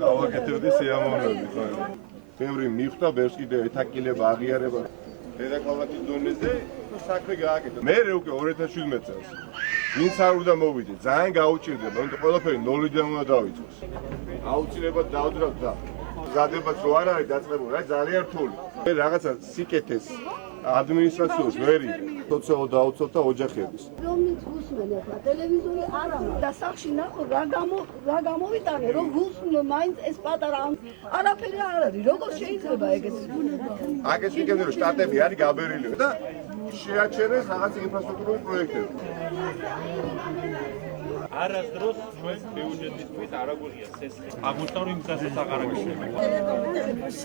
გავაკეთებდი სიამოვნებით. ბევრი მიხვდა, ბევრს კიდე ეთაკილება აღიარება. დედაქალაქის დონეზე საქმე გააკეთა. მე უკვე 2017 წელს ვინც არ უნდა მოვიდე, ძალიან გაუჭირდება, რომ ყველაფერი ნოლიდან უნდა დავიწყოს. აუცილებლად დავძრავ და გზადებაც რო არ არის დაწყებული, რა ძალიან რთული. მე რაღაცა სიკეთეს ადმინისტრაციას ვერი სოციალურ დაუცოთ და ოჯახების. რომიც გუსმენ ახლა ტელევიზორი არ ამბობს და სახში ნახო რა გამოვიტანე რომ გუსმენ მაინც ეს პატარა არაფერი არ არის როგორ შეიძლება ეგეც აგეს იქნება რომ შტატები არის გაბერილი და შეაჩერეს რაღაც ინფრასტრუქტურული პროექტები. არასდროს ჩვენ ბიუჯეტისთვის არ აგვიღია სესხი. აგვისტავრი იმასაც აღარ აღიშება.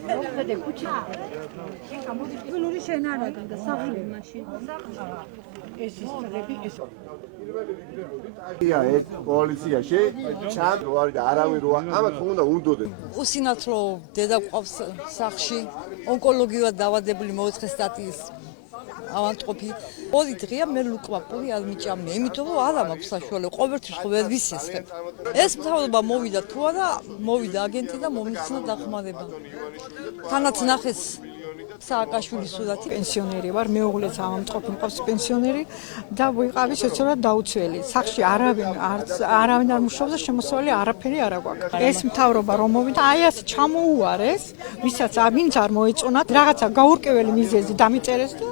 მოხდე კუჩა. გულური შენარადა და სახლი მაშინ. ეს ისწრები ეს. ეს კოალიციაში ჩან რო არის და არავინ რო ამათ უნდა უნდოდნენ. უსინათლო დედა ყავს სახლში ონკოლოგიურად დავადებული მოეწყე სტატიის ავანტყოფი. ორი დღეა მე ლუკმაპური არ მიჭამნია, იმიტომ რომ არა მაქვს საშუალება, ყოველთვის ხო ვერ ვისესხებ. ეს მთავრობა მოვიდა თუ არა, მოვიდა აგენტი და მომიხსნა დახმარება. თანაც ნახეს სააკაშვილის სურათი. პენსიონერი ვარ, მეუღლეც ავანტყოფი მყავს პენსიონერი და ვიყავი სოციალურად დაუცველი. სახლში არავინ არ მუშაობს და შემოსავალი არაფერი არ აქვს. ეს მთავრობა რომ მოვიდა, აი ასე ჩამოუარეს, ვისაც ვინც არ მოეწონათ, რაღაცა გაურკვეველი მიზეზი დამიწერეს და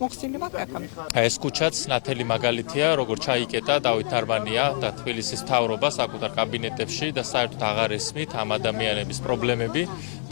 მოხსილება კაკამ. ეს კუჩაც ნათელი მაგალითია, როგორც ჩაიკეტა დავით არმანია და თბილისის მთავრობა საკუთარ კაბინეტებში და საერთოდ აღარ ესმით ამ ადამიანების პრობლემები,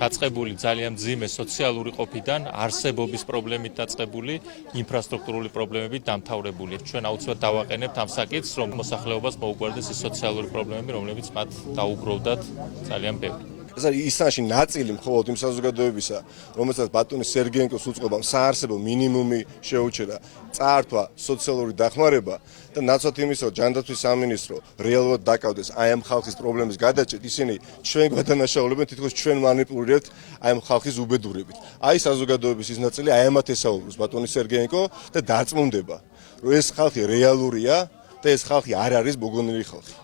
დაწყებული ძალიან მძიმე სოციალური ყოფიდან, არსებობის პრობლემით დაწყებული, ინფრასტრუქტურული პრობლემებით დამთავრებული. ჩვენ აუცილებლად დავაყენებთ ამ საკითხს, რომ მოსახლეობას მოუგვარდეს ის სოციალური პრობლემები, რომლებიც მათ დაუგროვდათ ძალიან ბევრი. ეს არის ისანში ნაწილი მხოლოდ იმ საზოგადოებისა, რომელსაც ბატონი სერგეენკოს უწყობამ საარსებო მინიმუმი შეუჩერა, წაართვა სოციალური დახმარება და ნაცვლად იმისა, რომ ჯანდაცვის სამინისტრო რეალურად დაკავდეს აი ამ ხალხის პრობლემის გადაჭრით, ისინი ჩვენ გადანაშაულებენ, თითქოს ჩვენ მანიპულირებთ აი ამ ხალხის უბედურებით. აი საზოგადოების ის ნაწილი აი ამათ ესაუბრებს ბატონი სერგეენკო და დარწმუნდება, რომ ეს ხალხი რეალურია და ეს ხალხი არ არის ბოგონილი ხალხი.